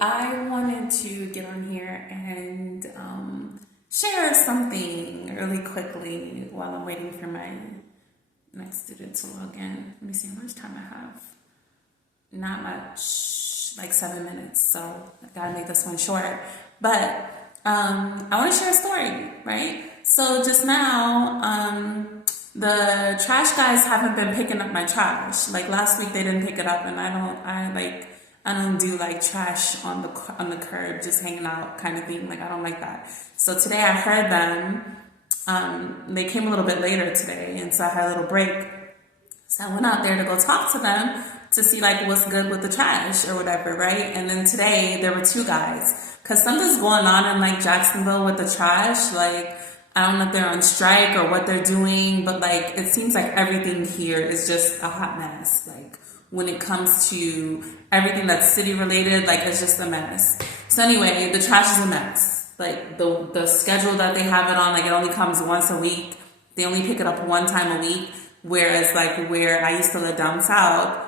I wanted to get on here and share something really quickly while I'm waiting for my next student to log in. Let me see how much time I have. Not much, like 7 minutes, so I gotta make this one short. But I want to share a story, right? So just now, the trash guys haven't been picking up my trash. Like last week, they didn't pick it up, and I don't do like trash on the curb, just hanging out kind of thing. Like I don't like that. So today I heard them. They came a little bit later today, and so I had a little break. So I went out there to go talk to them to see like what's good with the trash or whatever, right? And then today there were two guys, cause something's going on in like Jacksonville with the trash. Like I don't know if they're on strike or what they're doing, but like it seems like everything here is just a hot mess. Like when it comes to everything that's city related, like it's just a mess. So anyway, the trash is a mess. Like the schedule that they have it on, like it only comes once a week. They only pick it up one time a week. Whereas like where I used to live down south,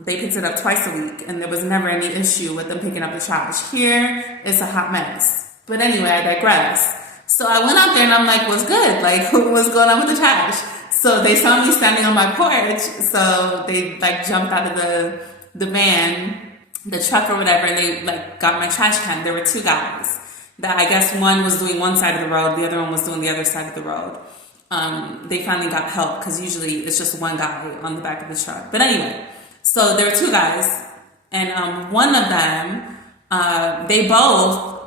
they picked it up twice a week, and there was never any issue with them picking up the trash. Here, it's a hot mess. But anyway, I digress. So I went out there and I'm like, what's good? Like, what's going on with the trash? So they saw me standing on my porch, so they like jumped out of the van, the truck or whatever, and they like got my trash can. There were two guys that I guess one was doing one side of the road, the other one was doing the other side of the road. They finally got help because usually it's just one guy on the back of the truck. But anyway, so there were two guys, and one of them, they both,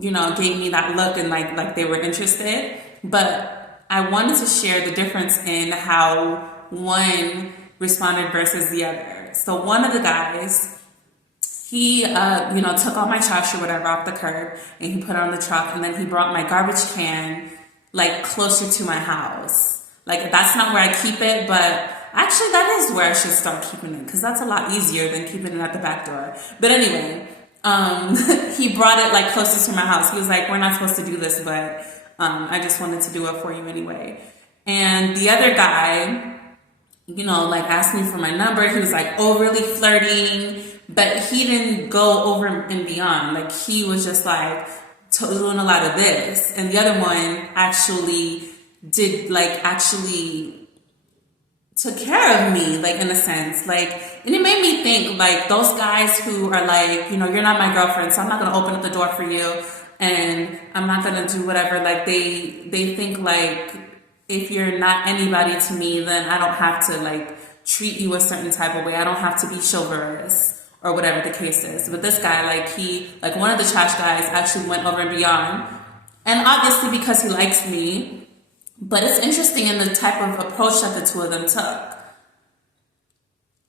gave me that look and like they were interested. But I wanted to share the difference in how one responded versus the other. So one of the guys, he, took all my trash or whatever off the curb and he put it on the truck, and then he brought my garbage can like closer to my house. Like that's not where I keep it, but actually that is where I should start keeping it, because that's a lot easier than keeping it at the back door. But anyway, he brought it like closer to my house. He was like, we're not supposed to do this, but I just wanted to do it for you anyway. And the other guy, like asked me for my number. He was like overly flirting, but he didn't go over and beyond. Like he was just like doing a lot of this, and the other one actually took care of me, like in a sense, like, and it made me think like those guys who are like, you're not my girlfriend, so I'm not gonna open up the door for you, and I'm not gonna do whatever. Like they think like if you're not anybody to me, then I don't have to like treat you a certain type of way. I don't have to be chivalrous or whatever the case is. But this guy, like one of the trash guys actually went over and beyond. And obviously because he likes me, but it's interesting in the type of approach that the two of them took.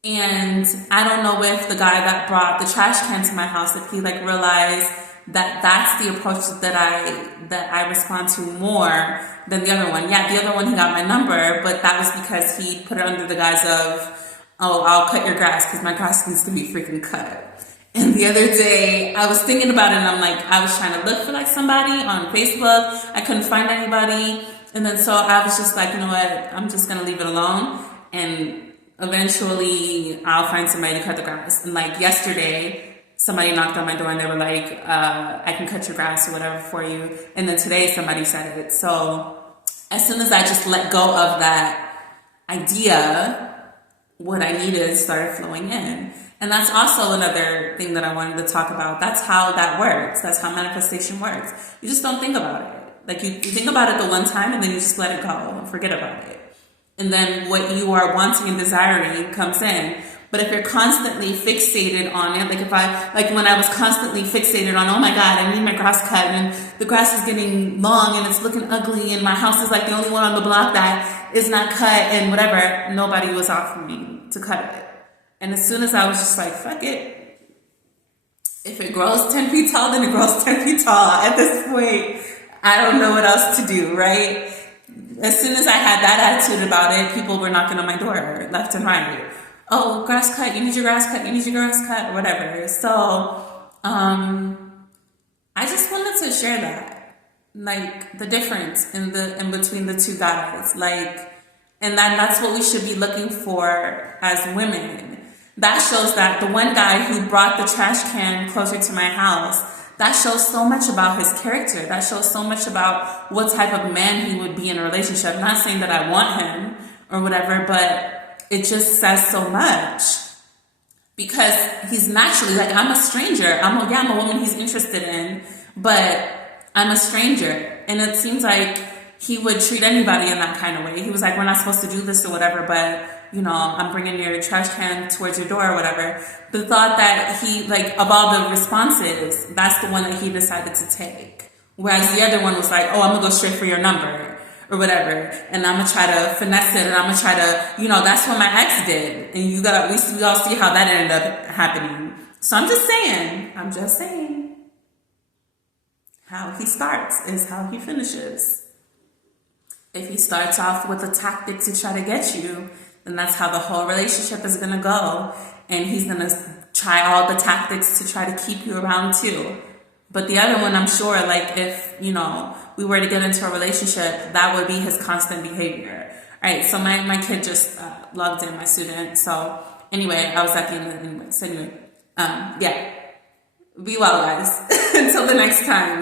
And I don't know if the guy that brought the trash can to my house, if he like realized that that's the approach that I respond to more than the other one. Yeah, the other one, he got my number, but that was because he put it under the guise of, oh, I'll cut your grass because my grass needs to be freaking cut. And the other day, I was thinking about it, and I'm like, I was trying to look for like somebody on Facebook. I couldn't find anybody. And then so I was just like, you know what, I'm just going to leave it alone. And eventually I'll find somebody to cut the grass. And like yesterday, somebody knocked on my door and they were like, I can cut your grass or whatever for you. And then today somebody said it. So as soon as I just let go of that idea, what I needed started flowing in. And that's also another thing that I wanted to talk about. That's how that works. That's how manifestation works. You just don't think about it. Like you think about it the one time and then you just let it go and forget about it. And then what you are wanting and desiring comes in. But if you're constantly fixated on it, like when I was constantly fixated on, oh my God, I need my grass cut, and the grass is getting long and it's looking ugly, and my house is like the only one on the block that is not cut and whatever, nobody was offering to cut it. And as soon as I was just like, fuck it. If it grows 10 feet tall, then it grows 10 feet tall. At this point, I don't know what else to do, right? As soon as I had that attitude about it, people were knocking on my door left and right. Oh, grass cut, you need your grass cut, you need your grass cut, or whatever. So, I just wanted to share that, like the difference in between the two guys, like, and that's what we should be looking for as women. That shows that the one guy who brought the trash can closer to my house, that shows so much about his character. That shows so much about what type of man he would be in a relationship. Not saying that I want him or whatever, but it just says so much. Because he's naturally, like, I'm a stranger. I'm a woman he's interested in, but I'm a stranger. And it seems like he would treat anybody in that kind of way. He was like, we're not supposed to do this or whatever, but, I'm bringing your trash can towards your door or whatever. The thought that he, like, of all the responses, that's the one that he decided to take. Whereas the other one was like, oh, I'm gonna go straight for your number or whatever, and I'm gonna try to finesse it, and I'm gonna try to, that's what my ex did, and we all see how that ended up happening. So I'm just saying, how he starts is how he finishes. If he starts off with a tactic to try to get you, then that's how the whole relationship is gonna go, and he's gonna try all the tactics to try to keep you around too. But the other one, I'm sure, like, if, we were to get into a relationship, that would be his constant behavior. All right, so my kid just logged in, my student. So anyway, I was at the end of it anyway. So anyway, yeah. Be well, guys. Until the next time.